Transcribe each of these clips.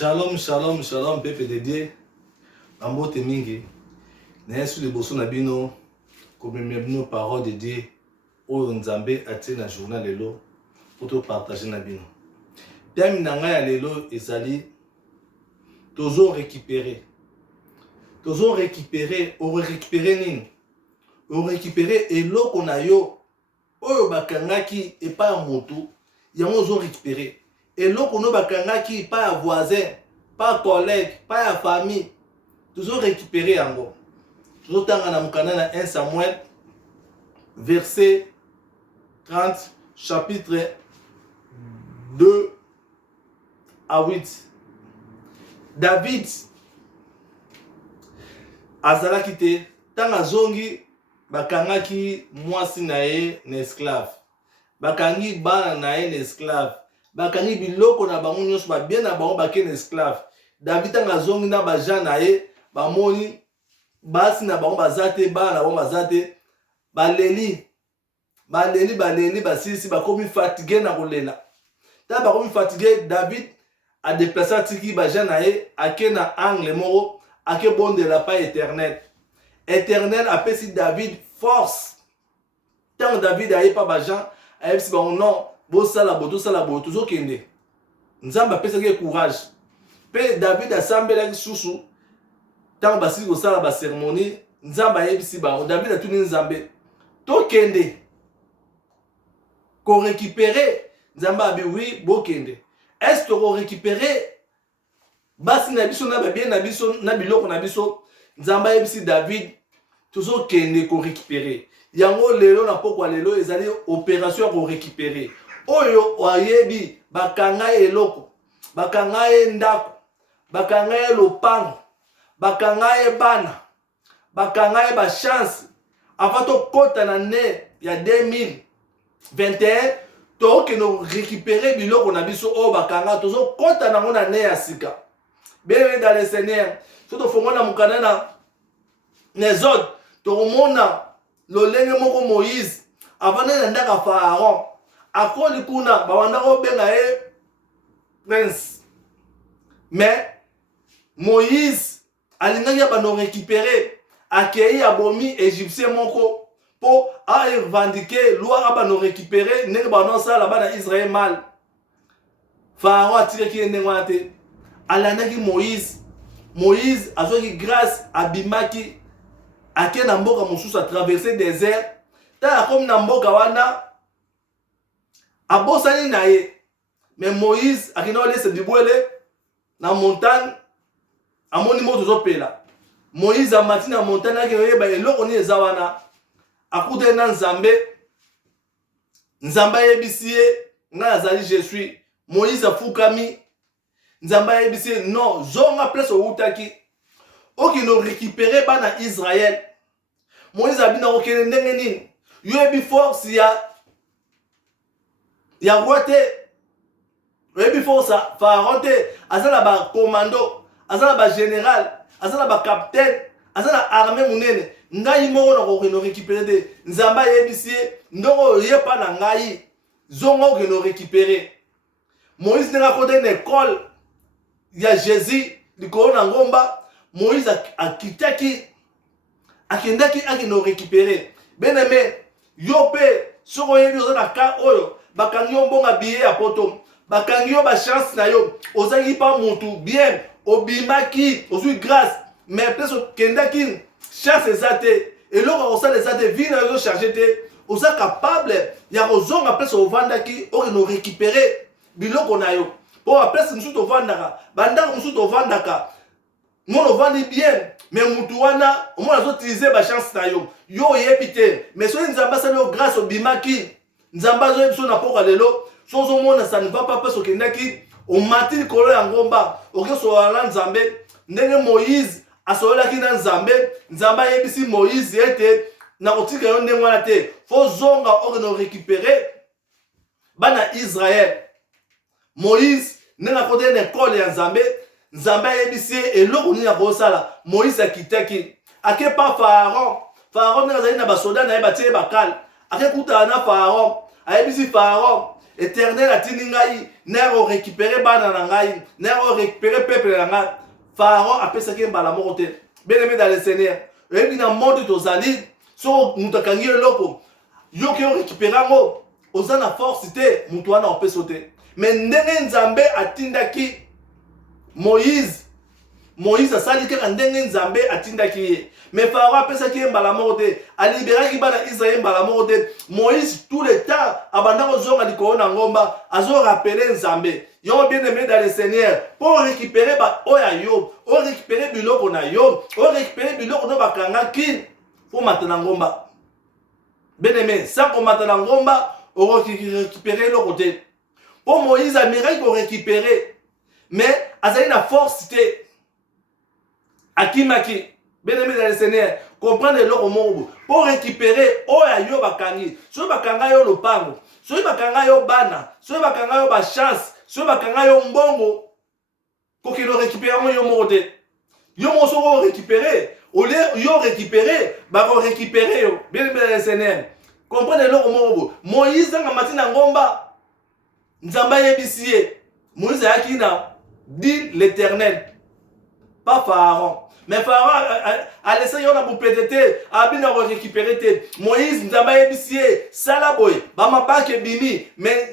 Shalom, shalom, shalom, peuple de Dieu. Nambote mingi. Na yesu liboso na bino komemia bino parole de Dieu. Oyo Nzambe atie na journal lelo pour partager na bino. Thème na ngai ya lelo ezali tozo récupérer. Tozo récupérer, o récupérer nini? O récupérer eloko na yo oyo bakangaki epa ya motu yango ozo récupérer. Eloko no bakangaki pas ya voisin, pas collègue, pas ya famille. Toujours récupérer yango. Toujours tanga na mukana na 1 Samuel verset 30 chapitre 2 à 8. David azalaki te tanga zongi bakangaki mwasi na ye na esclave. Bakangi bana na ye na esclave. Bakangi biloko na bango nyonso ba bien na bango bake na esclave. David tanga zongi na ba Jean na ye bamoni basi na bango bazate bana na bango bazate baleli basisi bakomi fatigué na kolela. Ta bakomi fatigué, David a déplacé tiki ba Jean na ye ake na angle moko ake bonde la pa éternel. Éternel apesi David force. Tant David a pas ba Jean a si ba non bosala boto tozo kende. Nzamba apesa ke courage. Pe David asambela susu tant basi ko sala ba cérémonie nzamba yebisi ba David atuni nzambe to kende ko récupérer nzamba abi oui bo kende. Est-ce que ko récupérer basi na biso na ba bien na biso na biloko na biso nzamba yebisi David tozo kende ko récupérer. Yango lelo na pokwa lelo ezali opération ko récupérer. Oyo wayebi bakanga eloko, bakanga ndako, bakanga lopango, bakanga bana, bakanga ba chance avant to kota na ne ya 2021 to ke no récupérer biloko na biso o bakanga tozo kota na ngona ne ya sika. Bien dans le Seigneur, soto fongona mukana na nezod to mona lolenge moko Moïse avant na ndaka Pharaon akoli kuna bawanda ko benga e prince. Mais Moïse alingaki ba no récupérer akei abomi égyptien moko po a revendiquer loi aba no récupérer ne ba non sala ba na Israël mal. Pharaon atiraki ndengwa te. Alandaki Moïse azoki grâce abimaki ake na mboka mosusu a traverser désert. Ta comme na mboka wana abosani na ye. Mais Moïse akina laisse dibwele na montagne amoni moto zopela. Moïse amati na montagne akina ba eloko ni eza wana akude na Nzambe. Nzambe yebisi ye nga azali je suis. Moïse afukami Nzambe yebisi non zonga place outaki. Oki no récupérer bana Israël. Moïse abina okene ndenge nini? Yebi force ya rote. Yebi force Pharaon te, azala ba commando, azala ba général, azala ba capitaine, azala armée munene. Ngai moko na ko no récupérer de. Nzamba yebisi ndongo yepa na ngai. Zongo ke no récupérer. Moïse n'a pas une école. Il y a Jésus, likolo na ngomba. Moïse a kitaki akendaki akino récupérer. Bien aimé, yo pe soko yebi oza na ka oyo bakangi yo mbonga billet ya poto. Bakangi yo ba chance na yo. Ozangi pa mutu bien obimaki, ozui grâce. Mais place kendaki chance ezate. Et loko osala ezate vie na yo charger te. Oza capable ya kozonga place ovandaki okino récupérer biloko na yo. Po place musu to vandaka, bandaka musu to vandaka. Mono vandi bien, mais mutu wana, on a utilisé ba chance na yo. Yo yepite, mais so nzamba sa yo grâce au bimaki. Nzamba zo yepso na poka lelo, so zo mona ça ne va pas parce que ndaki o mati kolo ya ngomba, oke so ala Nzambe, ndenge Moïse asola ki na Nzambe, Nzamba yebisi Moïse ete na kotika yo ndenge wana te. Fo zonga oke no récupérer bana Israël. Moïse nena kote na école ya Nzambe. Nzambe yebisi eloko nini akosala. Moïse akitaki ake pa Pharaon nena zali na basoda na ye batie bakal ake kuta na Pharaon ayebisi Pharaon Éternel atindi ngai na récupérer bana na ngai na récupérer peuple na ngai. Pharaon apesaki mbala moko te. Bien-aimé dans le Seigneur, et dans le monde tozali so mutakangi eloko yo ke récupérer ngo ozana force te mutu wana opeso te. Mais ndenge Nzambe atindaki Moïse asali kaka ndenge Nzambe atindaki ye. Mais Pharaon apesaki mbala moko te, alibéraki bana Israël mbala moko te. Moïse tout le temps abanda kozonga likolo na ngomba azo rappeler Nzambe. Yo bien-aimé dans le Seigneur, pour récupérer ba oya yo, pour récupérer biloko na yo, pour récupérer biloko no bakanga ki, faut matana ngomba. Bien-aimé, sans qu'on matana ngomba, on récupérer le côté. Pour Moïse a miracle pour récupérer, mais azali na force te. Akimaki, bien-aimé dans le Seigneur, comprendre le monde pour récupérer oya yo bakangi, so bakanga yo lopango, so bakanga yo bana, so bakanga yo ba chance. So bakanga yo mbongo koki lo récupérer yo moté yo mo so récupérer au lieu yo récupérer ba ko récupérer yo bien bien le Seigneur comprenez le mobo Moïse nga matina ngomba Nzamba yebisie Moïse akina dit l'Éternel pas Pharaon mais Pharaon a laissé yo na bopetete abina ko récupérer te Moïse Nzamba yebisie salaboy ba mapake bini mais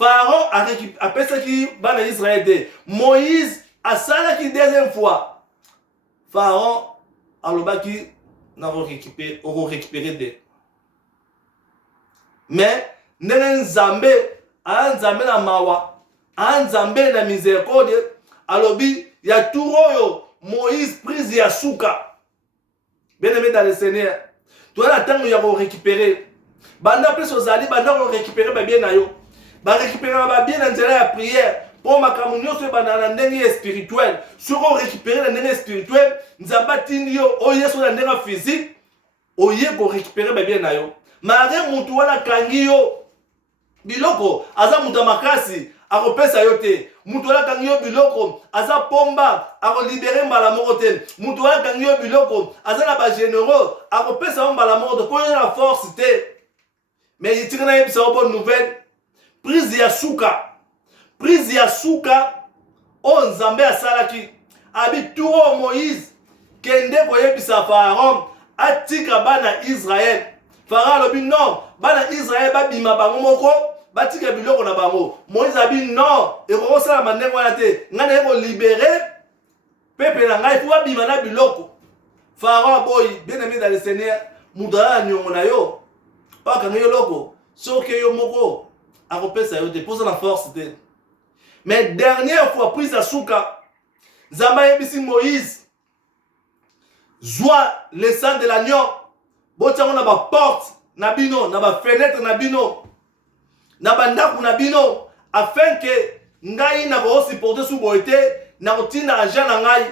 Pharaon a pensé qu'il va Israël. Moïse a salaki deuxième fois. Pharaon a l'obaki n'a récupéré des. Mais Nzambe a Nzambe na mawa, a Nzambe na miséricorde, a lobi ya turoyo Moïse prise ya souka. Bien aimé dans le Seigneur. Tu as l'attendre ya récupérer. Banda plus aux alliés, banda récupérer bien na yo. Ba récupérer ba bien dans la prière pour ma communion sur banana ndenge spirituel sur récupérer la ndenge spirituel nzamba tindio oye sur la ndenge physique oye ko récupérer ba bien na yo mare mutu wana kangi yo biloko aza mutu makasi akopesa yo te mutu wana kangi yo biloko aza pomba ako libérer mbala moko te mutu wana kangi yo biloko aza na ba généraux akopesa mbala moko te ko na force te mais il tire na yebisa bonne nouvelle. Prise ya suka o Nzambe asalaki abituro Moïse kende koyebisa Pharaon atika bana Israël. Pharaon lobi non bana Israël babima bango moko batika biloko na bango. Moïse abi non eko sala mandenge wana te ngana eko libérer peuple na ngai pour bima na biloko. Pharaon boy bien aimé dans le Seigneur mudala nyongo na yo pa kanga yo loko soke yo moko akopesa yo te pose la force te. Mais dernière fois prise à souka Nzamba yebisi Moïse zwa le sang de l'agneau botango na ba porte na bino na ba fenêtre na bino na ba ndaku na bino afin que ngai na ko supporter sous boité na kotina agent na ngai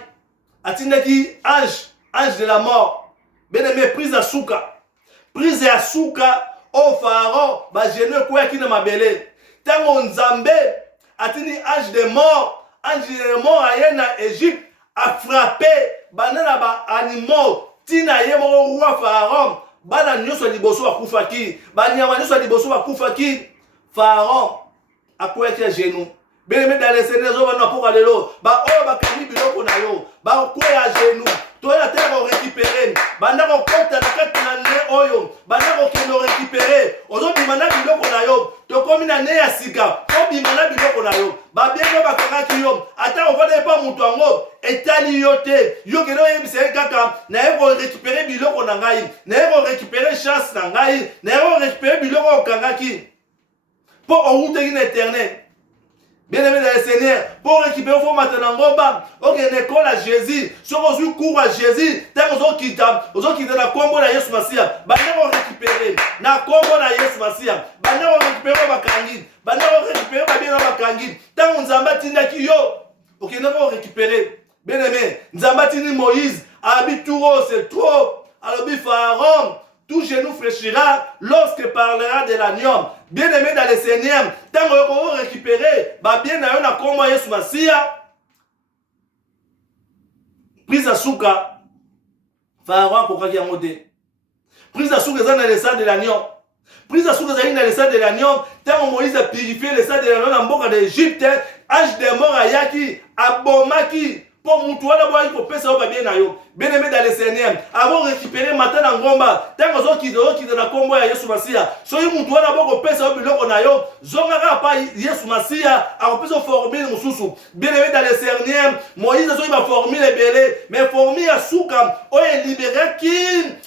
atindaki ange de la mort bien aimé prise à souka au Pharaon ba gêner quoi qui na mabele tango Nzambe atini ange de mort aye na Égypte a frappé banana ba animaux tina ye mo roi Pharaon bana nyoso liboso akufaki banyama nyoso liboso akufaki Pharaon akweki à genoux bien dans les Seigneur zo bana pour alelo ba o ba kani biloko na yo ba ko ya genoux to ya terre récupérer banda ko kota na kati na ne oyo banda ko keno récupérer ozo bimana biloko na yo to komi na ne ya sika o bimana biloko na yo ba bien no ba kaka yo ata o vade pa mutu ango etali yo te yo keno yebise kaka na e ko récupérer biloko na ngai na e ko récupérer chance na ngai na e ko récupérer biloko kangaki pour au route in éternel. Bien aimé dans le Seigneur, pour récupérer, il faut maintenant ngomba. Ok, l'école à Jésus. Si on joue cours à Jésus, tant qu'on quitte la combo na Yesu Masia, on récupérer. Na combo na Yesu Masia, on récupérer bakangi. On récupérer bien bakangi. Tant on zamba tinda kiyo. Ok, on récupérer. Bien aimé, nzamba tini Moïse, abituro c'est trop. Alors Pharaon, tout genou fléchira lorsque parlera de l'agneau. Bien aimé dans le Seigneur, tant qu'on va récupérer, bien aimé na kombo Yesu Masia. Prise à souka, Pharaon pour qu'il y ait un modèle. Prise à souka dans le sang de l'agneau. Prise à souka dans le sang de l'agneau, tant Moïse a purifié le sang de l'agneau dans le boca d'Égypte, âge de mort à Yaki, à Bomaki, pour Moutouana, il faut penser au bien nayo. Bien aimé dans le Seigneur, avant de récupérer matin dans Gomba, tant que vous qui dans la combo à Yesu Masia, soyez Moutouana, pour penser au bien nayo, Zongara pas Yesu Masia, à penser au formule Moussou. Bien aimé dans le Seigneur, Moïse a ma formule belé, mais formule à Souka, on est libéré qui,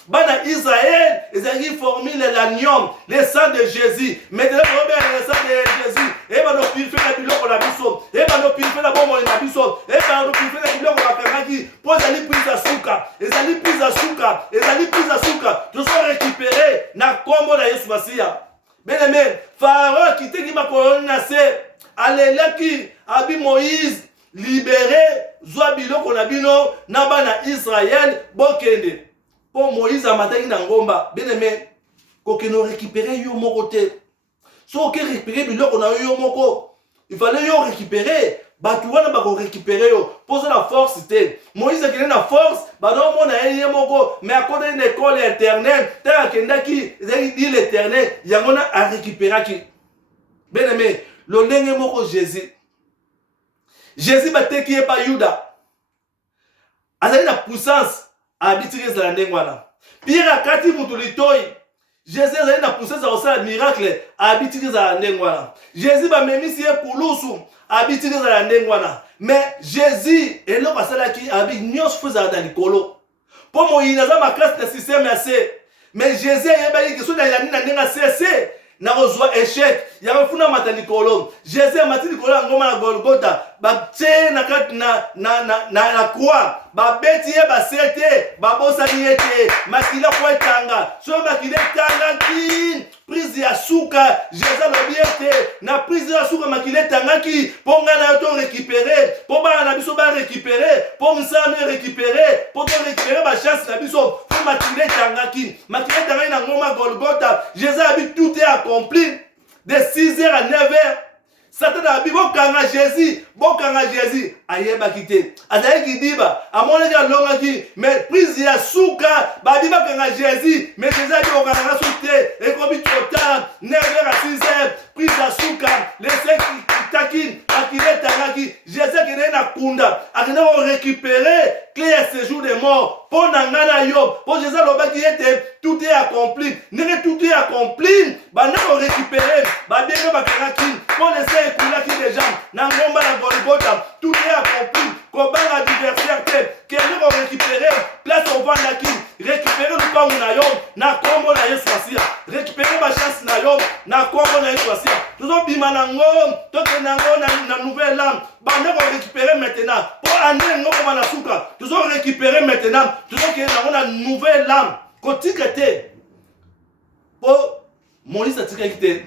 Bana Israël, ils ont formule l'agneau, le sang de Jésus. Maintenant, le sang de Jésus, et ben nous purifier la biloko na biso, et ben nous purifier la bombe na biso, et ben nous purifier la biloko na kangaki, pour aller prise à souka, et aller prise à souka, et aller prise à souka, nous sommes récupérés na kombo na Yesu Masia. Bien aimé, Pharaon qui te dit ma colonne nasse, allez là qui abi Moïse libéré, zwa biloko na bino na bana Israël bokende. Pour Moïse a matin na ngomba, bien aimé, ko que nous récupérer yo moko te. So que récupérer biloko na yo moko, il fallait yo récupérer, ba tu wana ba ko récupérer yo, pour la force te. Moïse a la force, ba non mona yo moko, mais à côté d'une école éternelle, ta kenda ki, dit l'éternel, yangona a récupérer qui. Bien aimé, le lenge moko Jésus. Jésus ba te qui est pas Yuda. Azali na puissance à habiter la ndengwana. Pire akati mutulitoi. Jésus a na puissance à faire miracle à habiter la ndengwana. Jésus ba memisi e kulusu à habiter la ndengwana. Mais Jésus est là parce qu'il habite nyos fuza dans likolo. Pour moi il a ma classe de système assez. Mais Jésus est ba ki so na nina ndenga cessé. Na ozwa échec. Ya mfuna matalikolo. Jésus matalikolo ngoma na Golgotha. Ba tche na kat na croix. Ba beti ye ba sete, ba bosani ete, makila kwa tanga. So makile tanga ki prise ya suka, Jésus lobiete na prise ya suka makile tanga ki ponga na to récupérer, pour ba na biso ba récupérer, pour msa ne récupérer, pour to récupérer ba chance na biso, pour makile tanga ki, makile tanga na ngoma Golgotha. Jésus a dit tout est accompli de 6h à 9h. Satan a dit bon kanga Jésus ayeba kité azali kidiba amona ya longa ki mais prise ya suka ba diba kanga Jésus mais Jésus a dit on kanga souté et comme trop tard 9h à 6h prise ya suka laissez taki akile tangaki Jésus qui n'est na kunda akina on récupérer clé à séjour des morts pour nangana yo pour Jésus loba qui était tout est accompli n'est tout est accompli ba na on récupérer ba bien ba kanga ki pour laisser écouler qui des gens nangomba la Golgotha tout est accompli combat adversaire quelqu'un va récupérer place au vent là qui récupérer le pas na yo na kombo na Yesu Masia récupérer ma chance na yo na kombo na Yesu Masia nous on bima nango to ke nango na nouvelle âme bande va récupérer maintenant pour amener ngo comme na suka nous on récupérer maintenant nous on ke nango na nouvelle âme kotikete pour Moïse a tikete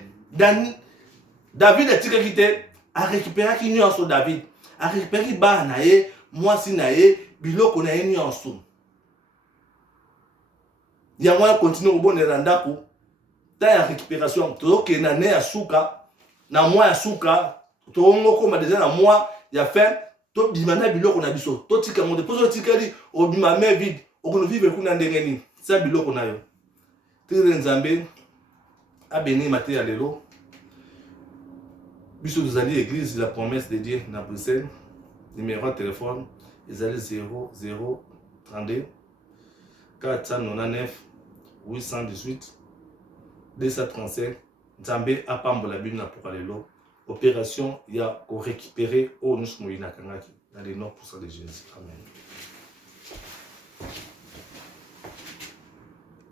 David a tikete a récupérer qui nuance sur David a récupérer ba na ye moi si na ye biloko na ye nuance ya moi continue au bon ndako ta ya récupération to ke na ne asuka na moi asuka to ngoko ma déjà na moi ya fait to bimana biloko na biso to tika mo depose tikali o bima main vide o kono vivre kuna ndengeni sa biloko na yo tire nzambe a béni maté ya lelo biso vous allez église la promesse de Dieu na Bruxelles numéro de téléphone ils allaient 0032 499 818 235 Nzambe apambola bina pour aller là opération il y a récupérer au nous moyina kangaki dans les noms pour ça de Jésus amen.